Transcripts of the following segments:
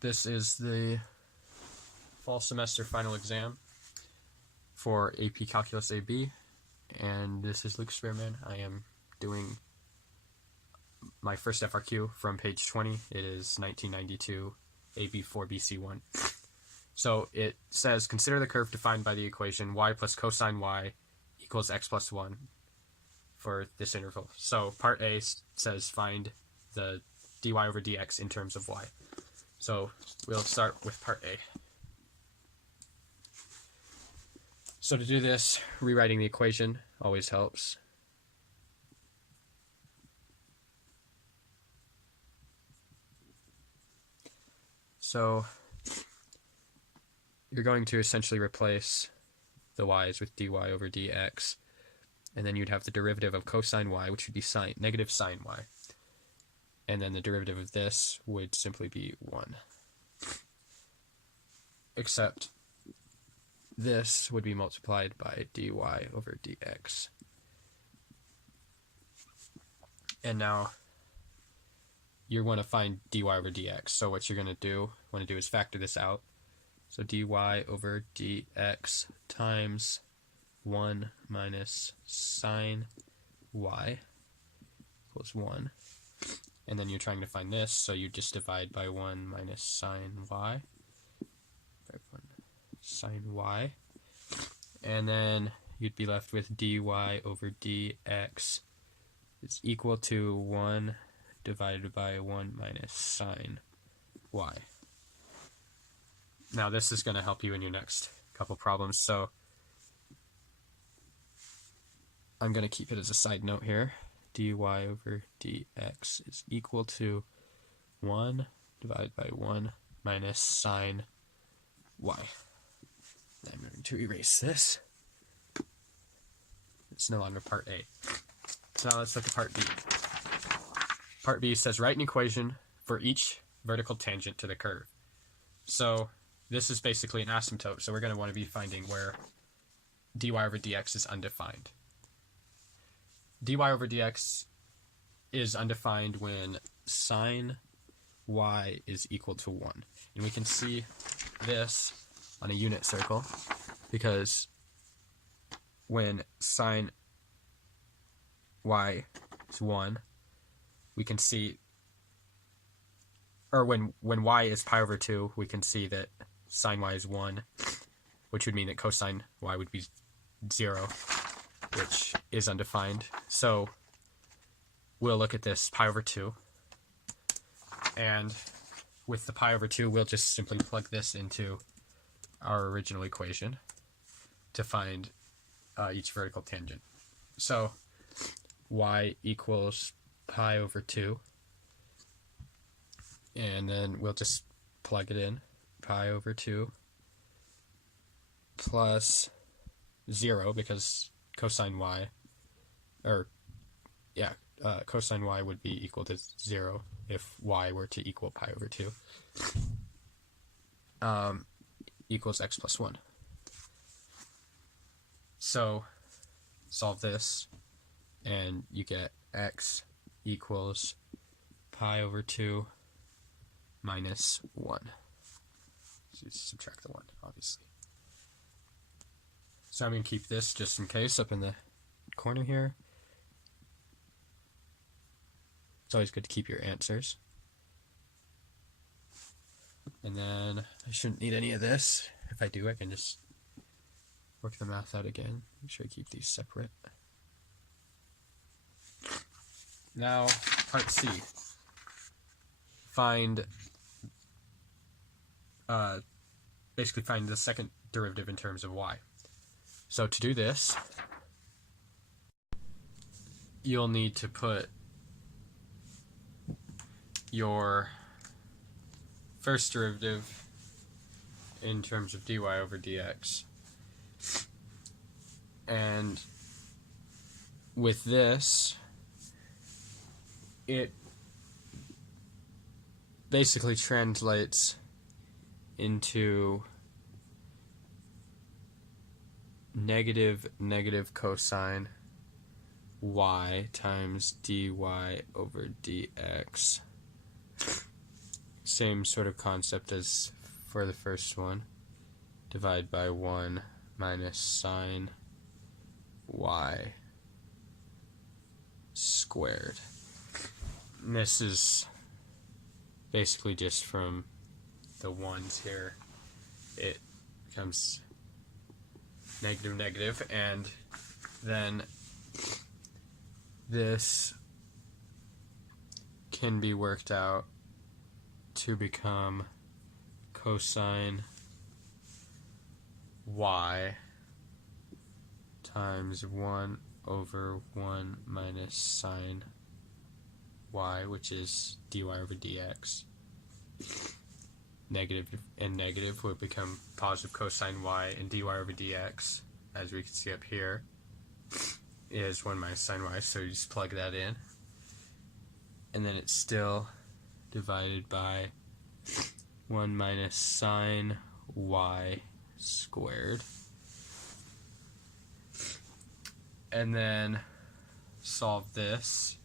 This is the fall semester final exam for AP Calculus AB, and this is Luke Spearman. I am doing my first FRQ from page 20. It is 1992 AB 4BC1. So it says, consider the curve defined by the equation y plus cosine y equals x plus 1 for this interval. So part A says find the dy over dx in terms of y. So we'll start with part A. So to do this, rewriting the equation always helps. So you're going to essentially replace the y's with dy over dx, and then you'd have the derivative of cosine y, which would be negative sine y. And then the derivative of this would simply be 1. Except this would be multiplied by dy over dx. And now you want to find dy over dx. So what you're going to do is factor this out. So dy over dx times 1 minus sine y equals 1. And then you're trying to find this, so you just divide by 1 minus sine y. By 1 sine y. And then you'd be left with dy over dx is equal to 1 divided by 1 minus sine y. Now this is going to help you in your next couple problems, so I'm going to keep it as a side note here. Dy over dx is equal to 1 divided by 1 minus sine y. I'm going to erase this. It's no longer part A. So now let's look at part B. Part B says write an equation for each vertical tangent to the curve. So this is basically an asymptote, so we're going to want to be finding where dy over dx is undefined. Dy over dx is undefined when sine y is equal to 1. And we can see this on a unit circle, because when sine y is 1, we can see, or when y is pi over 2, we can see that sine y is 1, which would mean that cosine y would be 0, which is undefined. So we'll look at this pi over 2, and with the pi over 2, we'll just simply plug this into our original equation to find each vertical tangent. So y equals pi over 2, and then we'll just plug it in. Pi over 2 plus 0, because cosine y, cosine y would be equal to 0 if y were to equal pi over 2, equals x plus 1. So solve this, and you get x equals pi over 2 minus 1. So you subtract the 1, obviously. So I'm going to keep this just in case up in the corner here. It's always good to keep your answers. And then I shouldn't need any of this. If I do, I can just work the math out again. Make sure I keep these separate. Now, part C. Basically find the second derivative in terms of y. So to do this, you'll need to put your first derivative in terms of dy over dx. And with this, it basically translates into negative cosine y times dy over dx. same sort of concept as for the first one. Divide by 1 minus sine y squared. And this is basically just from the ones here. It becomes negative, negative, and then this can be worked out to become cosine y times 1 over 1 minus sine y, which is dy over dx. Negative and negative would become positive cosine y, and dy over dx, as we can see up here, is 1 minus sine y, so you just plug that in. And then it's still divided by 1 minus sine y squared. And then solve this.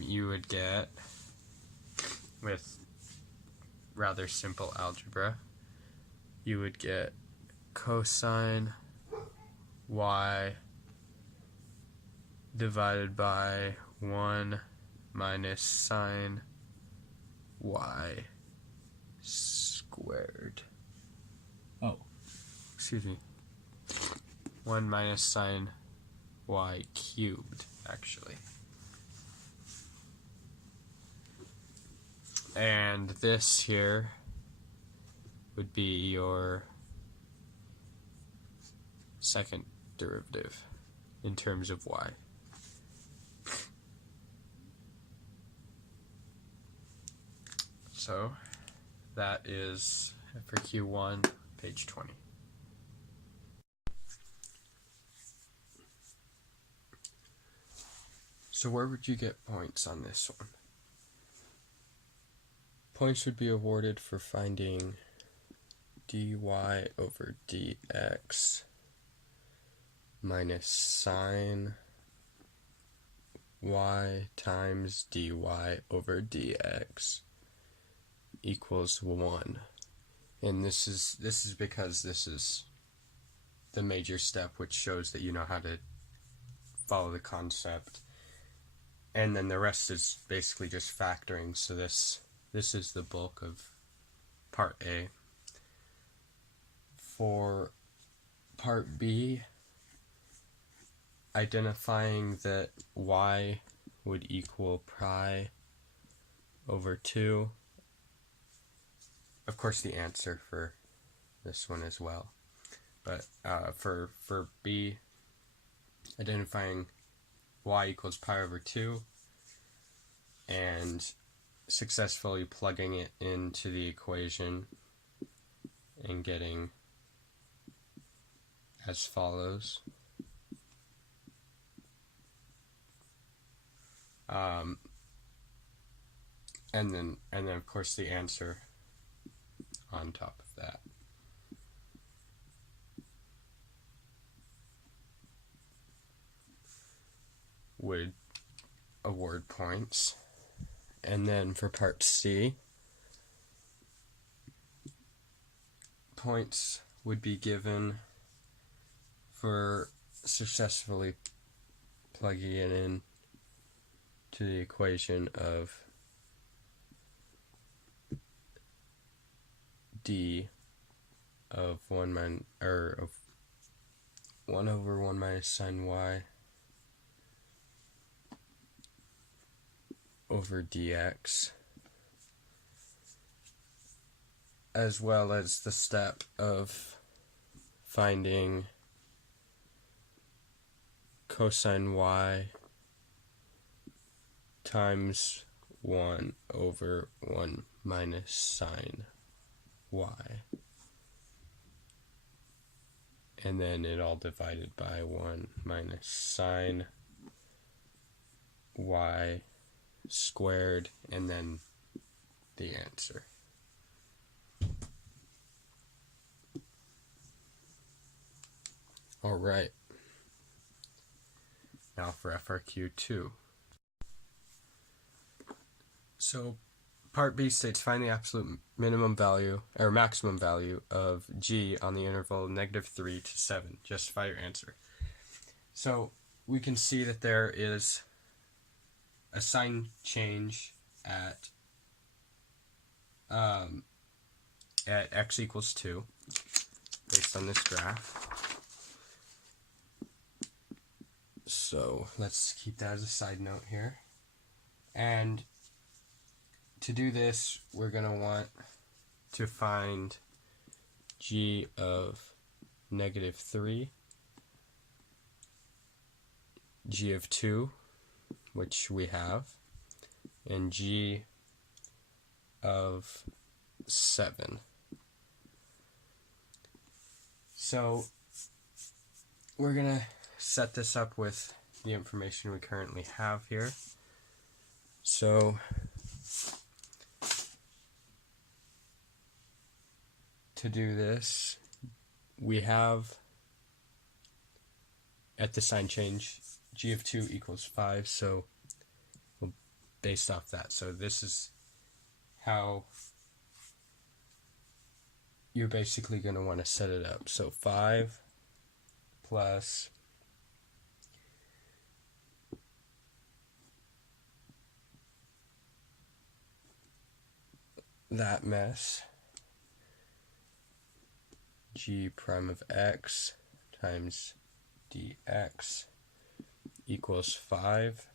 You would get, with rather simple algebra, you would get cosine y divided by 1 minus sine y squared. Oh. Excuse me. 1 minus sine y cubed, actually. And this here would be your second derivative in terms of y. So that is for Q1, page 20. So where would you get points on this one? Points would be awarded for finding dy over dx minus sine y times dy over dx equals 1. And this is because this is the major step, which shows that you know how to follow the concept. And then the rest is basically just factoring, so this is the bulk of part A. For part B, identifying that y would equal pi over 2. Of course, the answer for this one as well. But for B, identifying y equals pi over 2 and successfully plugging it into the equation and getting as follows. And then of course the answer on top of that. Would award points. And then for part C, points would be given for successfully plugging it in to the equation of d of 1 over 1 minus sine y over dx, as well as the step of finding cosine y times 1 over 1 minus sine y, and then it all divided by 1 minus sine y squared, and then the answer. All right. Now for FRQ 2. So part B states find the absolute minimum value or maximum value of g on the interval -3 to 7. Justify your answer. So we can see that there is a sign change at x equals 2 based on this graph. So let's keep that as a side note here. And to do this, we're going to want to find g of -3, g of 2, which we have, and g of 7. So we're going to set this up with the information we currently have here. So to do this, we have at the sign change g of 2 equals 5, so we'll based off that. So this is how you're basically going to want to set it up. So 5 plus that mess, g prime of x times dx equals 5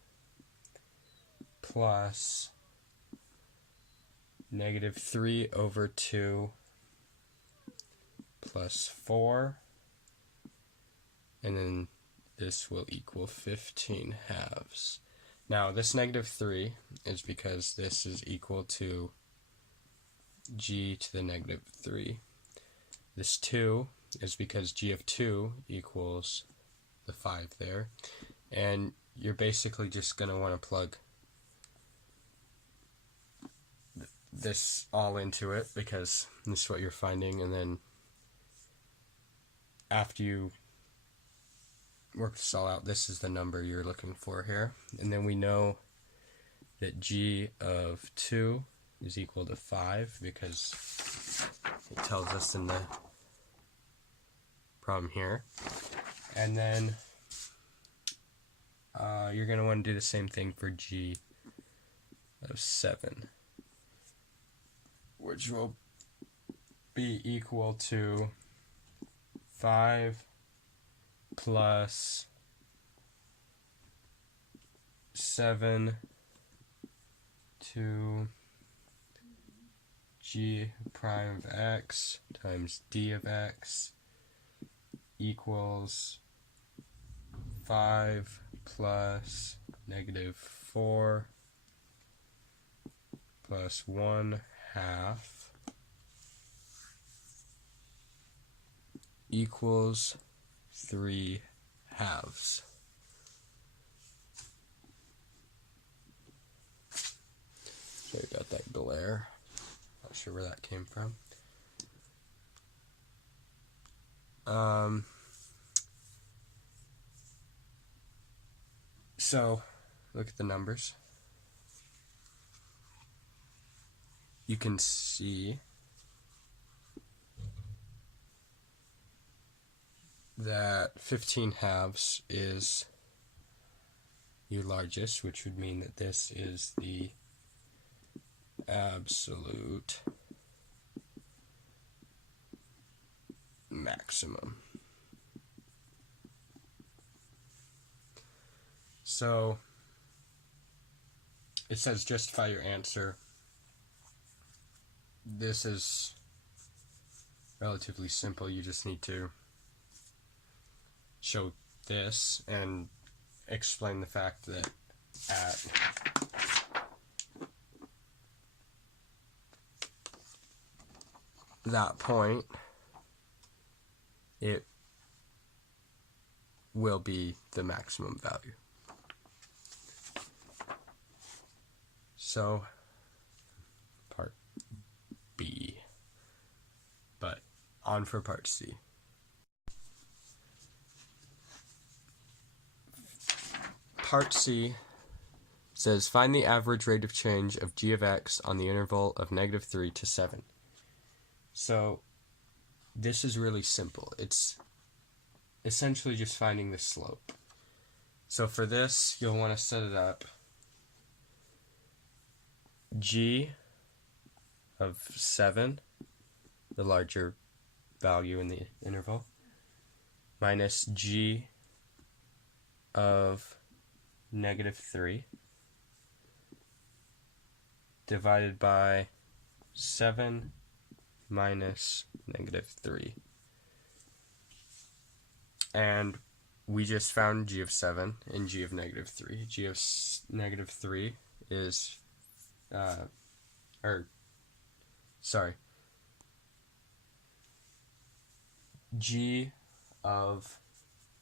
plus -3 over 2 plus 4, and then this will equal 15 halves. Now this -3 is because this is equal to g to the -3. This 2 is because g of 2 equals the 5 there. And you're basically just going to want to plug this all into it because this is what you're finding, and then after you work this all out, this is the number you're looking for here. And then we know that g of 2 is equal to 5 because it tells us in the problem here. And then you're going to want to do the same thing for g of 7, which will be equal to 5 plus 7 to g prime of x times d of x equals 5 plus -4 plus 1/2 equals 3/2. Sorry about that glare. Not sure where that came from. So look at the numbers. You can see that 15 halves is your largest, which would mean that this is the absolute maximum. So it says justify your answer. This is relatively simple. You just need to show this and explain the fact that at that point it will be the maximum value. So part B, but on for part C. Part C It says, find the average rate of change of g of x on the interval of -3 to 7. So this is really simple. It's essentially just finding the slope. So for this, you'll want to set it up g of 7, the larger value in the interval, minus g of -3 divided by 7 minus -3. And we just found g of 7 and g of -3. G of -3 is, g of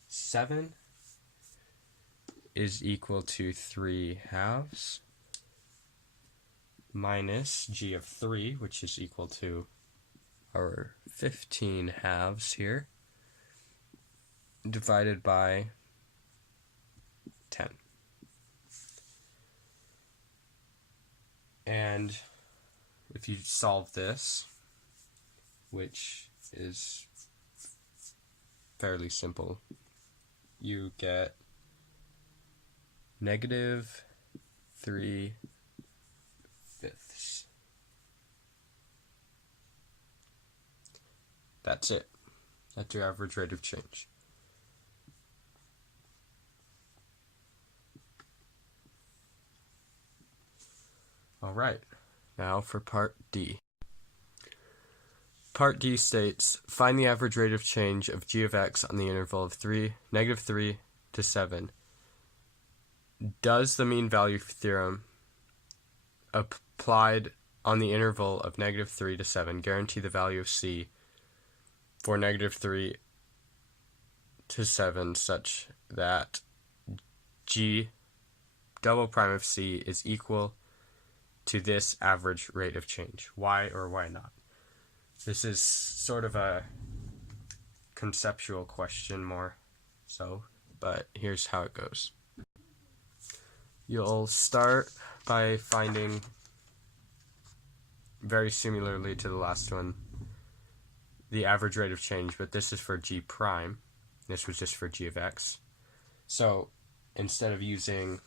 7 is equal to 3/2 minus g of 3, which is equal to our 15/2 here, divided by 10. And if you solve this, which is fairly simple, you get -3/5. That's it. That's your average rate of change. Alright, now for part D. Part D states, find the average rate of change of g of x on the interval of -3 to 7. Does the mean value theorem applied on the interval of -3 to 7 guarantee the value of c for -3 to 7 such that g double prime of c is equal to this average rate of change? Why or why not? This is sort of a conceptual question more so, but here's how it goes. You'll start by finding, very similarly to the last one, the average rate of change, but this is for g prime. This was just for g of x. So instead of using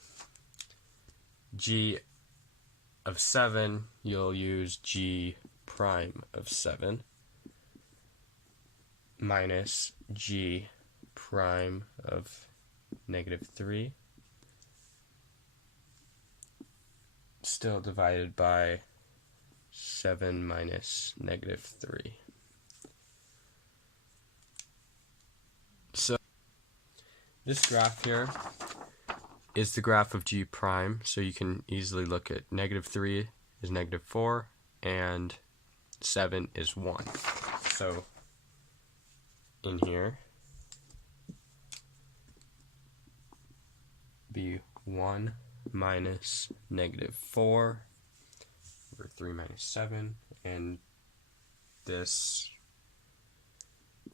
g of 7, you'll use g prime of 7 minus g prime of -3, still divided by 7 minus -3. So this graph here is the graph of g prime, so you can easily look at -3 is -4 and 7 is 1. So in here be 1 minus -4 over 3 minus 7, and this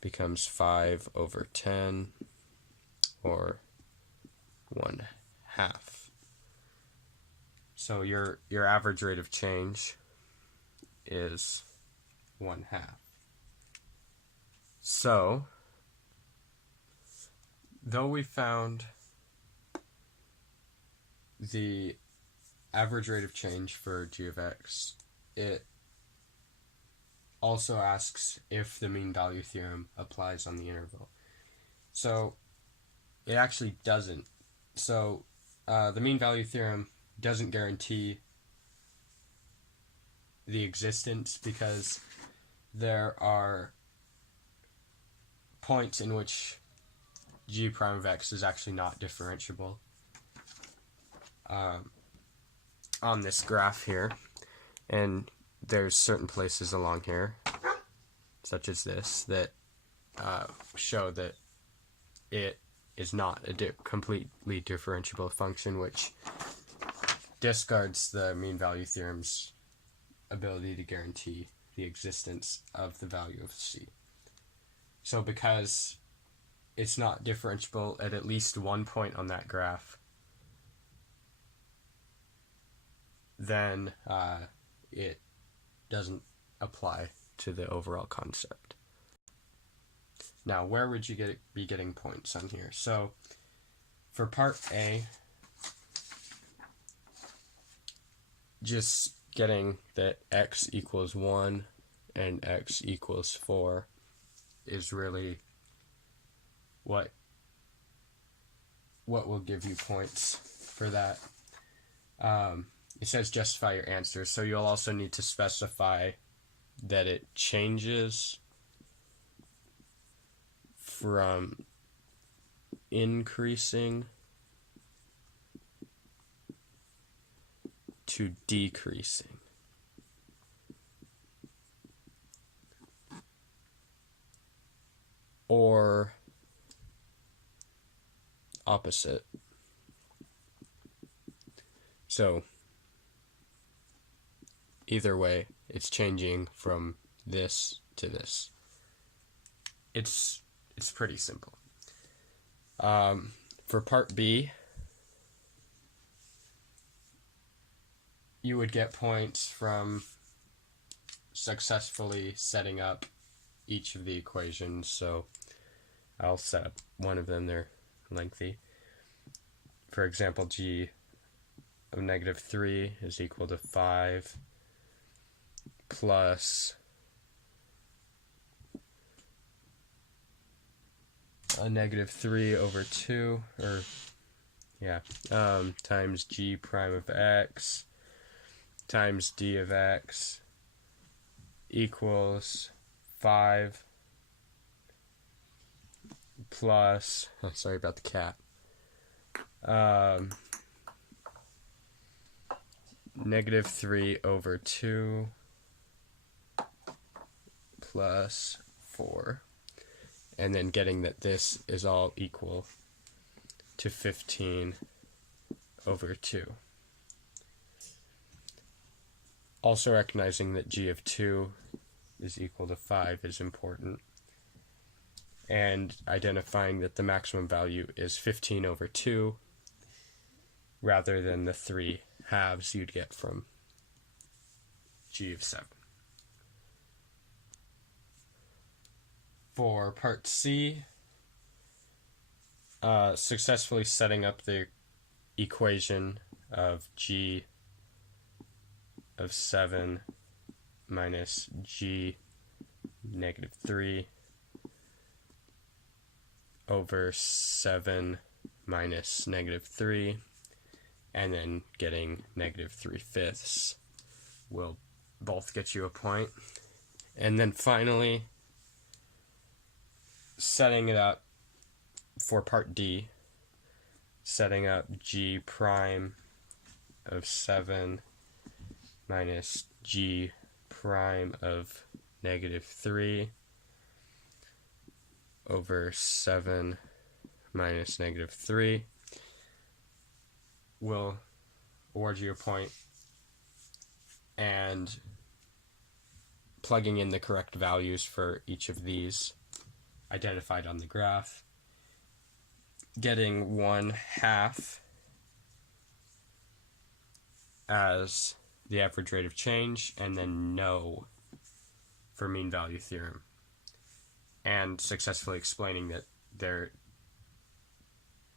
becomes 5 over 10, or 1/2. So your average rate of change is 1/2. So, though we found the average rate of change for g of x, it also asks if the mean value theorem applies on the interval. So it actually doesn't. So the mean value theorem doesn't guarantee the existence, because there are points in which g prime of x is actually not differentiable on this graph here, and there's certain places along here, such as this, that show that it is not a completely differentiable function, which discards the mean value theorem's ability to guarantee the existence of the value of c. So because it's not differentiable at least one point on that graph, then it doesn't apply to the overall concept. Now, where would you be getting points on here? So, for part A, just getting that x equals 1 and x equals 4 is really what will give you points for that. It says justify your answer, so you'll also need to specify that it changes from increasing to decreasing. Or opposite. So either way, it's changing from this to this. It's pretty simple. For part B, you would get points from successfully setting up each of the equations. So I'll set up one of them, they're lengthy. For example, g of negative 3 is equal to 5 plus a negative 3 over 2, times g prime of x times d of x equals 5 plus, sorry about the cat, negative 3 over 2 plus 4, and then getting that this is all equal to 15 over 2. Also recognizing that g of 2 is equal to 5 is important, and identifying that the maximum value is 15 over 2 rather than the 3 halves you'd get from g of 7. For part C, successfully setting up the equation of g of 7 minus g negative 3 over 7 minus negative 3, and then getting negative 3/5 will both get you a point. And then finally, setting it up for part D, setting up g prime of 7 minus g prime of negative 3 over 7 minus negative 3 will award you a point, and plugging in the correct values for each of these identified on the graph, getting 1/2 as the average rate of change, and then no for mean value theorem, and successfully explaining that there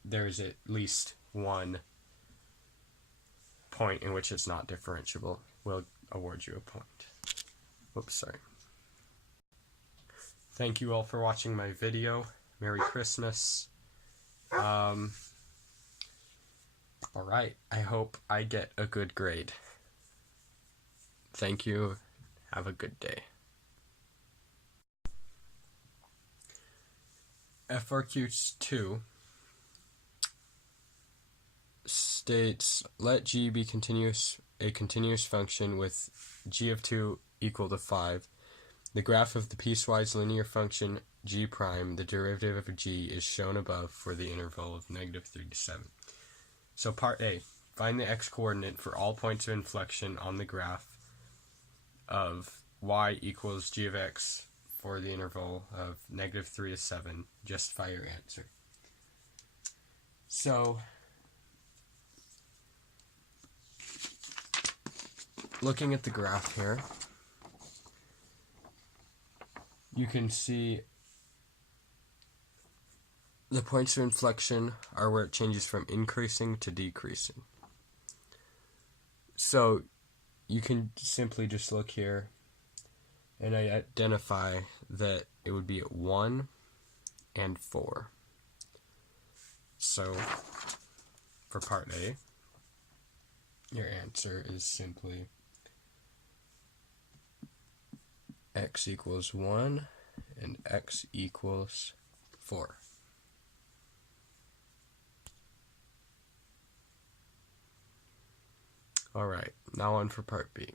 is at least one point in which it's not differentiable will award you a point. Oops, sorry. Thank you all for watching my video. Merry Christmas. Alright, I hope I get a good grade. Thank you. Have a good day. FRQ 2 states, let g be a continuous function with g of 2 equal to 5. The graph of the piecewise linear function g prime, the derivative of g, is shown above for the interval of negative 3 to 7. So part A, find the x-coordinate for all points of inflection on the graph of y equals g of x for the interval of negative 3 to 7. Justify your answer. So looking at the graph here, you can see the points of inflection are where it changes from increasing to decreasing. So you can simply just look here and identify that it would be at 1 and 4. So for part A, your answer is simply x equals 1 and x equals 4. Alright, now on for part B.